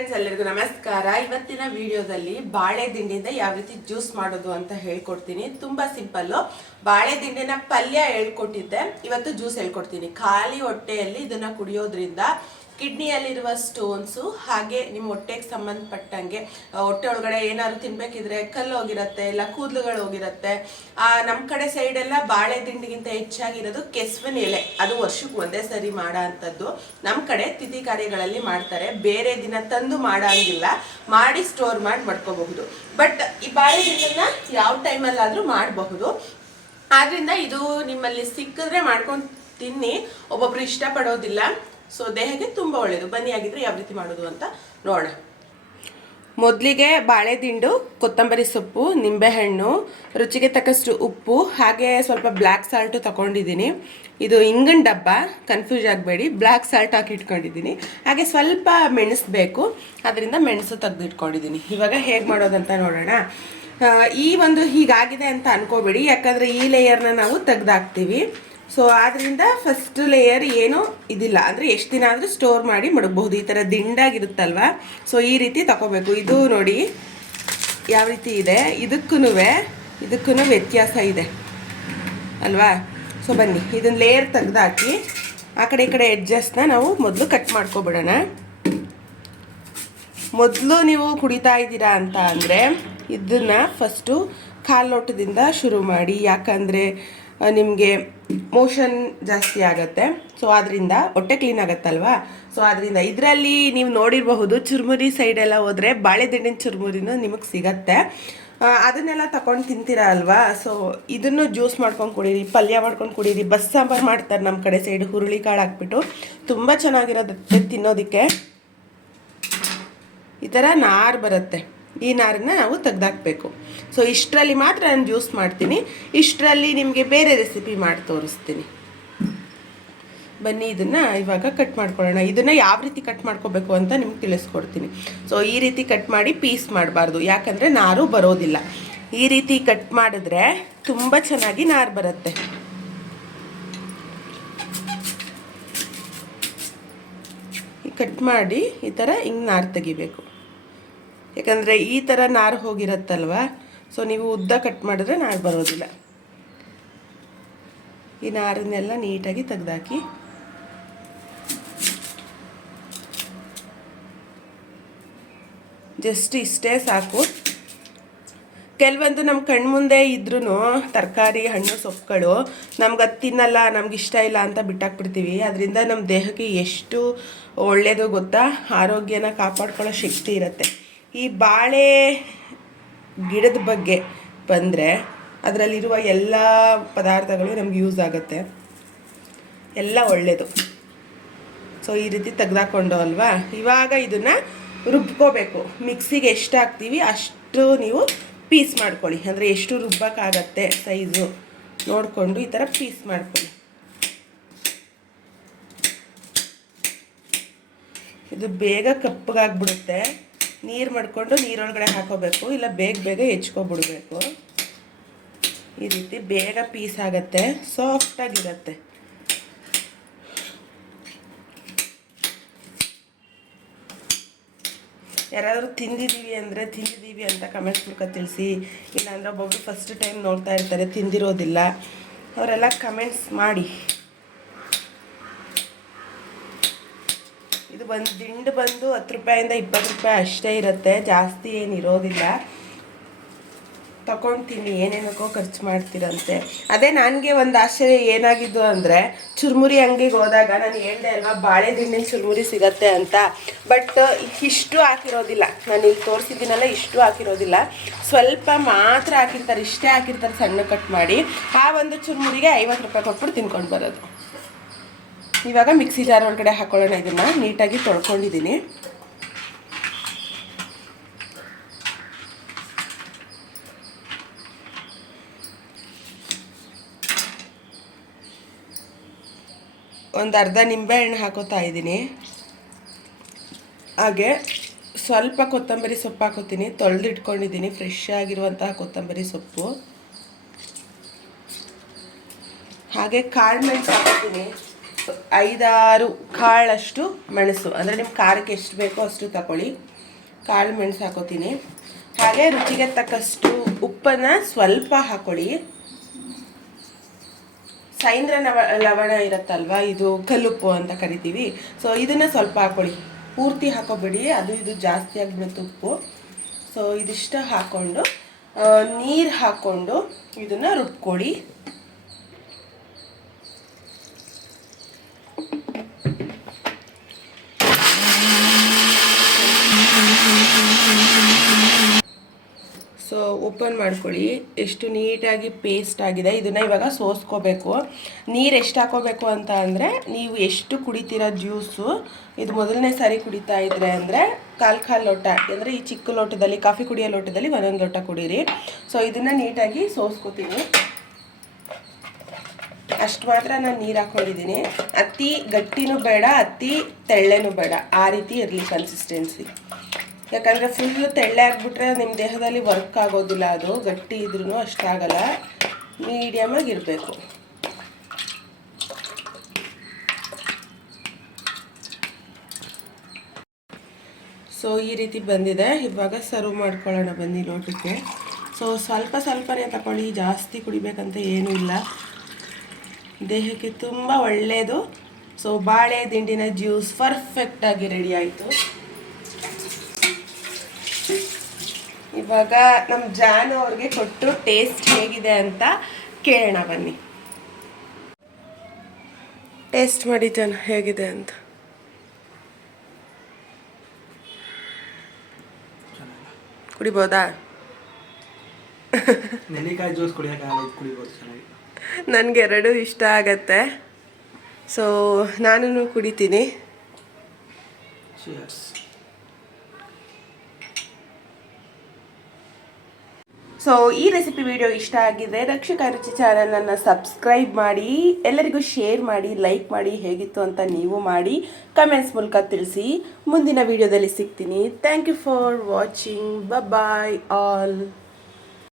Friends ಎಲ್ಲರಿಗೂ ನಮಸ್ಕಾರ. ಇವತ್ತಿನ ವಿಡಿಯೋದಲ್ಲಿ ಬಾಳೆ ದಿಂಡಿಂದ ಯಾವ ರೀತಿ ಜ್ಯೂಸ್ ಮಾಡೋದು ಅಂತ ಹೇಳ್ಕೊಡ್ತೀನಿ. ತುಂಬಾ ಸಿಂಪಲ್ಲು. ಬಾಳೆ ದಿಂಡಿನ ಪಲ್ಯ ಹೇಳ್ಕೊಟ್ಟಿದ್ದೆ. ಇವತ್ತು ಜ್ಯೂಸ್ ಹೇಳ್ಕೊಡ್ತೀನಿ. ಖಾಲಿ ಹೊಟ್ಟೆಯಲ್ಲಿ ಇದನ್ನ ಕುಡಿಯೋದ್ರಿಂದ ಕಿಡ್ನಿಯಲ್ಲಿರುವ ಸ್ಟೋನ್ಸು ಹಾಗೆ ನಿಮ್ಮ ಹೊಟ್ಟೆಗೆ ಸಂಬಂಧಪಟ್ಟಂಗೆ ಹೊಟ್ಟೆ ಒಳಗಡೆ ಏನಾದ್ರು ತಿನ್ಬೇಕಿದ್ರೆ ಕಲ್ಲು ಹೋಗಿರುತ್ತೆ ಇಲ್ಲ ಕೂದಲುಗಳು ಹೋಗಿರತ್ತೆ ನಮ್ಮ ಕಡೆ ಸೈಡ್ ಎಲ್ಲ ಬಾಳೆ ತಿಂಡಿಗಿಂತ ಹೆಚ್ಚಾಗಿರೋದು ಕೆಸುವಿನ ಎಲೆ. ಅದು ವರ್ಷಕ್ಕೆ ಒಂದೇ ಸರಿ ಮಾಡೋ ಅಂಥದ್ದು ನಮ್ಮ ಕಡೆ ತಿಥಿ ಕಾರ್ಯಗಳಲ್ಲಿ ಮಾಡ್ತಾರೆ. ಬೇರೆ ದಿನ ತಂದು ಮಾಡೋಂಗಿಲ್ಲ. ಮಾಡಿ ಸ್ಟೋರ್ ಮಾಡಿ ಮಾಡ್ಕೋಬಹುದು. ಬಟ್ ಈ ಬಾಳೆ ದಿಂಡನ್ನ ಯಾವ ಟೈಮಲ್ಲಾದರೂ ಮಾಡಬಹುದು. ಆದ್ರಿಂದ ಇದು ನಿಮ್ಮಲ್ಲಿ ಸಿಕ್ಕಿದ್ರೆ ಮಾಡ್ಕೊಂಡು ತಿನ್ನಿ. ಒಬ್ಬೊಬ್ರು ಇಷ್ಟಪಡೋದಿಲ್ಲ. ಸೊ ದೇಹಕ್ಕೆ ತುಂಬ ಒಳ್ಳೆಯದು ಬನ್ನಿ ಆಗಿದ್ರೆ ಯಾವ ರೀತಿ ಮಾಡೋದು ಅಂತ ನೋಡೋಣ. ಮೊದಲಿಗೆ ಬಾಳೆದಿಂಡು, ಕೊತ್ತಂಬರಿ ಸೊಪ್ಪು, ನಿಂಬೆಹಣ್ಣು, ರುಚಿಗೆ ತಕ್ಕಷ್ಟು ಉಪ್ಪು, ಹಾಗೆ ಸ್ವಲ್ಪ ಬ್ಲ್ಯಾಕ್ ಸಾಲ್ಟು ತಗೊಂಡಿದ್ದೀನಿ. ಇದು ಇಂಗನ್ ಡಬ್ಬ, ಕನ್ಫ್ಯೂಸ್ ಆಗಬೇಡಿ. ಬ್ಲ್ಯಾಕ್ ಸಾಲ್ಟ್ ಹಾಕಿ ಇಟ್ಕೊಂಡಿದ್ದೀನಿ. ಹಾಗೆ ಸ್ವಲ್ಪ ಮೆಣಸು ಬೇಕು ಅದರಿಂದ ಮೆಣಸು ತೆಗೆದು ಇಟ್ಕೊಂಡಿದ್ದೀನಿ ಇವಾಗ ಹೇಗೆ ಮಾಡೋದಂತ ನೋಡೋಣ. ಈ ಒಂದು ಹೀಗಾಗಿದೆ ಅಂತ ಅನ್ಕೋಬೇಡಿ. ಯಾಕಂದರೆ ಈ ಲೇಯರ್ನ ನಾವು ತೆಗ್ದಾಕ್ತೀವಿ. ಸೊ ಆದ್ರಿಂದ ಫಸ್ಟ್ ಲೇಯರ್ ಏನು ಇದಿಲ್ಲ. ಅಂದರೆ ಎಷ್ಟು ದಿನ ಆದರೂ ಸ್ಟೋರ್ ಮಾಡಿ ಮಡಗಬಹುದು. ಈ ಥರ ದಿಂಡಾಗಿರುತ್ತಲ್ವ? ಸೊ ಈ ರೀತಿ ತಗೋಬೇಕು ಇದು ನೋಡಿ ಯಾವ ರೀತಿ ಇದೆ. ಇದಕ್ಕೂ ಇದಕ್ಕೂ ವ್ಯತ್ಯಾಸ ಇದೆ. ಅಲ್ವಾ? ಸೊ ಬನ್ನಿ. ಇದನ್ನ ಲೇಯರ್ ತೆಗೆದಾಕಿ ಆ ಕಡೆ ಈ ಕಡೆ ಎಡ್ಜಸ್ಟ್ನ ನಾವು ಮೊದಲು ಕಟ್ ಮಾಡ್ಕೊಬಿಡೋಣ. ಮೊದಲು ನೀವು ಕುಡಿತಾ ಇದ್ದೀರಾ ಅಂತ ಅಂದರೆ ಇದನ್ನು ಫಸ್ಟು ಕಾಲೋಟದಿಂದ ಶುರು ಮಾಡಿ. ಯಾಕಂದರೆ ನಿಮಗೆ ಮೋಷನ್ ಜಾಸ್ತಿ ಆಗುತ್ತೆ. ಸೊ ಅದರಿಂದ ಹೊಟ್ಟೆ ಕ್ಲೀನ್ ಆಗುತ್ತಲ್ವಾ? ಸೊ ಅದರಿಂದ ಇದರಲ್ಲಿ ನೀವು ನೋಡಿರಬಹುದು ಚುರುಮುರಿ ಸೈಡೆಲ್ಲ ಹೋದರೆ ಬಾಳೆದಿಂಡಿನ ಚುರುಮುರಿನೂ ನಿಮಗೆ ಸಿಗತ್ತೆ. ಅದನ್ನೆಲ್ಲ ತಗೊಂಡು ತಿಂತೀರ ಅಲ್ವಾ? ಸೊ ಇದನ್ನು ಜ್ಯೂಸ್ ಮಾಡ್ಕೊಂಡು ಕುಡೀರಿ, ಪಲ್ಯ ಮಾಡ್ಕೊಂಡು ಕುಡೀರಿ, ಬಸ್ ಸಾಂಬಾರು ಮಾಡ್ತಾರೆ ನಮ್ಮ ಕಡೆ ಸೈಡ್ ಹುರುಳಿ ಕಾಳು ಹಾಕ್ಬಿಟ್ಟು. ತುಂಬ ಚೆನ್ನಾಗಿರೋದಕ್ಕೆ ತಿನ್ನೋದಕ್ಕೆ. ಈ ಥರ ನಾರು ಬರುತ್ತೆ. ಈ ನಾರನ್ನ ನಾವು ತೆಗ್ದಾಕ್ಬೇಕು. ಸೊ ಇಷ್ಟರಲ್ಲಿ ಮಾತ್ರ ನಾನು ಜ್ಯೂಸ್ ಮಾಡ್ತೀನಿ. ಇಷ್ಟರಲ್ಲಿ ನಿಮಗೆ ಬೇರೆ ರೆಸಿಪಿ ಮಾಡಿ ತೋರಿಸ್ತೀನಿ. ಬನ್ನಿ, ಇದನ್ನು ಇವಾಗ ಕಟ್ ಮಾಡ್ಕೊಳ್ಳೋಣ. ಇದನ್ನು ಯಾವ ರೀತಿ ಕಟ್ ಮಾಡ್ಕೋಬೇಕು ಅಂತ ನಿಮ್ಗೆ ತಿಳಿಸ್ಕೊಡ್ತೀನಿ. ಸೊ ಈ ರೀತಿ ಕಟ್ ಮಾಡಿ ಪೀಸ್ ಮಾಡಬಾರ್ದು. ಯಾಕಂದರೆ ನಾರು ಬರೋದಿಲ್ಲ. ಈ ರೀತಿ ಕಟ್ ಮಾಡಿದ್ರೆ ತುಂಬ ಚೆನ್ನಾಗಿ ನಾರು ಬರುತ್ತೆ. ಕಟ್ ಮಾಡಿ ಈ ಥರ ಹಿಂಗೆ ನಾರು ತೆಗಿಬೇಕು. ಯಾಕಂದರೆ ಈ ಥರ ನಾರು ಹೋಗಿರತ್ತಲ್ವ? ಸೊ ನೀವು ಉದ್ದ ಕಟ್ ಮಾಡಿದ್ರೆ ನಾರು ಬರೋದಿಲ್ಲ. ಈ ನಾರನ್ನೆಲ್ಲ ನೀಟಾಗಿ ತೆಗೆದಾಕಿ. ಜಸ್ಟ್ ಇಷ್ಟೇ ಸಾಕು. ಕೆಲವೊಂದು ನಮ್ಮ ಕಣ್ಮುಂದೆ ಇದ್ರೂ ತರಕಾರಿ ಹಣ್ಣು ಸೊಪ್ಪುಗಳು ನಮ್ಗೆ ಅದು ತಿನ್ನಲ್ಲ, ನಮ್ಗೆ ಇಷ್ಟ ಇಲ್ಲ ಅಂತ ಬಿಟ್ಟಾಕ್ಬಿಡ್ತೀವಿ. ಅದರಿಂದ ನಮ್ಮ ದೇಹಕ್ಕೆ ಎಷ್ಟು ಒಳ್ಳೆಯದು ಗೊತ್ತಾ? ಆರೋಗ್ಯನ ಕಾಪಾಡ್ಕೊಳ್ಳೋ ಶಕ್ತಿ ಇರುತ್ತೆ. ಈ ಬಾಳೆ ಗಿಡದ ಬಗ್ಗೆ ಬಂದರೆ ಅದರಲ್ಲಿರುವ ಎಲ್ಲ ಪದಾರ್ಥಗಳು ನಮ್ಗೆ ಯೂಸ್ ಆಗುತ್ತೆ. ಎಲ್ಲ ಒಳ್ಳೆಯದು ಸೊ ಈ ರೀತಿ ತೆಗೆದಾಕೊಂಡು ಅಲ್ವಾ? ಇವಾಗ ಇದನ್ನು ರುಬ್ಕೋಬೇಕು. ಮಿಕ್ಸಿಗೆ ಎಷ್ಟು ಹಾಕ್ತೀವಿ ಅಷ್ಟು ನೀವು ಪೀಸ್ ಮಾಡ್ಕೊಳ್ಳಿ. ಅಂದರೆ ಎಷ್ಟು ರುಬ್ಬಕ್ಕಾಗತ್ತೆ ಸೈಜು ನೋಡಿಕೊಂಡು ಈ ಥರ ಪೀಸ್ ಮಾಡ್ಕೊಳ್ಳಿ. ಇದು ಬೇಗ ಕಪ್ಪಗಾಗ್ಬಿಡುತ್ತೆ ನೀರು ಮಡ್ಕೊಂಡು ನೀರೊಳಗಡೆ ಹಾಕೋಬೇಕು, ಇಲ್ಲ ಬೇಗ ಬೇಗ ಹೆಚ್ಕೊಬಿಡ್ಬೇಕು. ಈ ರೀತಿ ಬೇಗ ಪೀಸ್ ಆಗುತ್ತೆ ಸಾಫ್ಟಾಗಿರುತ್ತೆ ಯಾರಾದರೂ ತಿಂದಿದ್ದೀವಿ ಅಂದರೆ ತಿಂದಿದ್ದೀವಿ ಅಂತ ಕಮೆಂಟ್ಸ್ ಮೂಲಕ ತಿಳಿಸಿ, ಇಲ್ಲಾಂದರೆ ಒಬ್ಬೊಬ್ರು ಫಸ್ಟ್ ಟೈಮ್ ನೋಡ್ತಾ ಇರ್ತಾರೆ, ತಿಂದಿರೋದಿಲ್ಲ. ಅವರೆಲ್ಲ ಕಮೆಂಟ್ಸ್ ಮಾಡಿ ಇದು ಬಂದು, ದಿಂಡು ಬಂದು ಹತ್ತು ರೂಪಾಯಿಂದ ಇಪ್ಪತ್ತು ರೂಪಾಯಿ ಅಷ್ಟೇ ಇರುತ್ತೆ, ಜಾಸ್ತಿ ಏನು ಇರೋದಿಲ್ಲ. ತಗೊಂತೀನಿ ಏನೇನಕ್ಕೋ ಖರ್ಚು ಮಾಡ್ತೀರಂತೆ. ಅದೇ ನನಗೆ ಒಂದು ಆಶ್ಚರ್ಯ ಏನಾಗಿದ್ದು ಅಂದರೆ, ಚುರುಮುರಿ ಅಂಗಡಿಗೆ ಹೋದಾಗ ನಾನು ಹೇಳ್ದೆ ಅಲ್ವಾ ಬಾಳೆ ದಿಂಡಿನ ಚುರುಮುರಿ ಸಿಗತ್ತೆ ಅಂತ. ಬಟ್ ಇಷ್ಟು ಹಾಕಿರೋದಿಲ್ಲ. ನಾನು ಇಲ್ಲಿ ತೋರಿಸಿದ್ದೀನಲ್ಲ, ಇಷ್ಟು ಹಾಕಿರೋದಿಲ್ಲ. ಸ್ವಲ್ಪ ಮಾತ್ರ ಹಾಕಿರ್ತಾರೆ, ಇಷ್ಟೇ ಹಾಕಿರ್ತಾರೆ, ಸಣ್ಣ ಕಟ್ ಮಾಡಿ. ಆ ಒಂದು ಚುರುಮುರಿಗೆ ಐವತ್ತು ರೂಪಾಯಿ ಕೊಟ್ಬಿಟ್ಟು ತಿನ್ಕೊಂಡು ಬರೋದು. ಇವಾಗ ಮಿಕ್ಸಿ ಜಾರ್ ಒಳಗಡೆ ಹಾಕೊಳ್ಳೋಣ ಇದನ್ನು ನೀಟಾಗಿ ತೊಳ್ಕೊಂಡಿದ್ದೀನಿ. ಒಂದು ಅರ್ಧ ನಿಂಬೆಹಣ್ಣು ಹಾಕೋತಾ ಇದ್ದೀನಿ. ಹಾಗೆ ಸ್ವಲ್ಪ ಕೊತ್ತಂಬರಿ ಸೊಪ್ಪು ಹಾಕೋತೀನಿ. ತೊಳೆದಿಟ್ಕೊಂಡಿದ್ದೀನಿ. ಫ್ರೆಶ್ ಆಗಿರುವಂತಹ ಕೊತ್ತಂಬರಿ ಸೊಪ್ಪು. ಹಾಗೆ ಕಾಳು ಮೆಣಸು ಹಾಕೋತೀನಿ. ಐದಾರು ಕಾಳಷ್ಟು ಮೆಣಸು. ಅಂದರೆ ನಿಮ್ಮ ಖಾರಕ್ಕೆ ಎಷ್ಟು ಬೇಕೋ ಅಷ್ಟು ತಗೊಳ್ಳಿ. ಕಾಳು ಮೆಣಸು ಹಾಕೋತೀನಿ. ಹಾಗೆ ರುಚಿಗೆ ತಕ್ಕಷ್ಟು ಉಪ್ಪನ್ನು ಸ್ವಲ್ಪ ಹಾಕೊಳ್ಳಿ ಸೈಂದ್ರ ನವ ಲವಣ ಇರುತ್ತಲ್ವಾ, ಇದು ಕಲ್ಲುಪ್ಪು ಅಂತ ಕರಿತೀವಿ. ಸೊ ಇದನ್ನು ಸ್ವಲ್ಪ ಹಾಕೊಳ್ಳಿ ಪೂರ್ತಿ ಹಾಕೋಬೇಡಿ. ಅದು ಇದು ಜಾಸ್ತಿ ಆಗಿಬಿಡುತ್ತೆ ಉಪ್ಪು. ಸೊ ಇದಿಷ್ಟು ಹಾಕ್ಕೊಂಡು ನೀರು ಹಾಕ್ಕೊಂಡು ಇದನ್ನು ರುಬ್ಕೊಳ್ಳಿ ಸೊ ಓಪನ್ ಮಾಡ್ಕೊಳ್ಳಿ. ಎಷ್ಟು ನೀಟಾಗಿ ಪೇಸ್ಟ್ ಆಗಿದೆ. ಇದನ್ನು ಇವಾಗ ಸೋಸ್ಕೋಬೇಕು. ನೀರು ಎಷ್ಟು ಹಾಕೋಬೇಕು ಅಂತ ಅಂದರೆ ನೀವು ಎಷ್ಟು ಕುಡಿತೀರ ಜ್ಯೂಸು, ಇದು ಮೊದಲನೇ ಸಾರಿ ಕುಡಿತಾ ಇದ್ರೆ ಅಂದರೆ ಕಾಲು ಕಾಲು ಲೋಟ, ಅಂದರೆ ಈ ಚಿಕ್ಕ ಲೋಟದಲ್ಲಿ, ಕಾಫಿ ಕುಡಿಯೋ ಲೋಟದಲ್ಲಿ ಒಂದೊಂದು ಲೋಟ ಕುಡೀರಿ. ಸೊ ಇದನ್ನು ನೀಟಾಗಿ ಸೋಸ್ಕೋತೀನಿ. ಅಷ್ಟು ಮಾತ್ರ ನಾನು ನೀರು ಹಾಕ್ಕೊಂಡಿದ್ದೀನಿ ಅತಿ ಗಟ್ಟಿನೂ ಬೇಡ, ಅತಿ ತೆಳ್ಳೆನೂ ಬೇಡ. ಆ ರೀತಿ ಇರಲಿ ಕನ್ಸಿಸ್ಟೆನ್ಸಿ ಯಾಕಂದರೆ ಫುಲ್ ತೆಳ್ಳೆ ಆಗಿಬಿಟ್ರೆ ನಿಮ್ಮ ದೇಹದಲ್ಲಿ ವರ್ಕ್ ಆಗೋದಿಲ್ಲ ಅದು, ಗಟ್ಟಿ ಇದ್ರೂ ಅಷ್ಟಾಗಲ್ಲ ಮೀಡಿಯಮ್ ಇರಬೇಕು. ಸೊ ಈ ರೀತಿ ಬಂದಿದೆ. ಇವಾಗ ಸರ್ವ್ ಮಾಡ್ಕೊಳ್ಳೋಣ ಬನ್ನಿ ಲೋಟಕ್ಕೆ. ಸೊ ಸ್ವಲ್ಪ ಸ್ವಲ್ಪನೇ ತಗೊಳ್ಳಿ ಜಾಸ್ತಿ ಕುಡಿಬೇಕಂತ ಏನೂ ಇಲ್ಲ. ದೇಹಕ್ಕೆ ತುಂಬ ಒಳ್ಳೆಯದು ಸೊ ಬಾಳೆ ದಿಂಡಿನ ಜ್ಯೂಸ್ ಪರ್ಫೆಕ್ಟಾಗಿ ರೆಡಿ ಆಯಿತು. ಇವಾಗ ನಮ್ಮ ಜಾನ್ ಅವ್ರಿಗೆ ಕೊಟ್ಟು ಟೇಸ್ಟ್ ಹೇಗಿದೆ ಅಂತ ಕೇಳೋಣ ಬನ್ನಿ. ಟೇಸ್ಟ್ ಮಾಡಿ ಜನ ಹೇಗಿದೆ ಅಂತ. ಕುಡಿಬೋದಾ? ನೆಲ್ಲಿಕಾಯಿ ಜ್ಯೂಸ್ ಕುಡಿಬೋದು ಚೆನ್ನಾಗಿ. ನನಗೆ ಎರಡೂ ಇಷ್ಟ ಆಗತ್ತೆ. ಸೊ ನಾನು ಕುಡಿತೀನಿ. ಸೊ ಈ ರೆಸಿಪಿ ವಿಡಿಯೋ ಇಷ್ಟ ಆಗಿದೆ, ರಕ್ಷಕ ರುಚಿ ಚಾನಲನ್ನು ಸಬ್ಸ್ಕ್ರೈಬ್ ಮಾಡಿ, ಎಲ್ಲರಿಗೂ ಶೇರ್ ಮಾಡಿ ಲೈಕ್ ಮಾಡಿ, ಹೇಗಿತ್ತು ಅಂತ ನೀವು ಮಾಡಿ ಕಮೆಂಟ್ಸ್ ಮೂಲಕ ತಿಳಿಸಿ. ಮುಂದಿನ ವಿಡಿಯೋದಲ್ಲಿ ಸಿಗ್ತೀನಿ. Thank you for watching bye all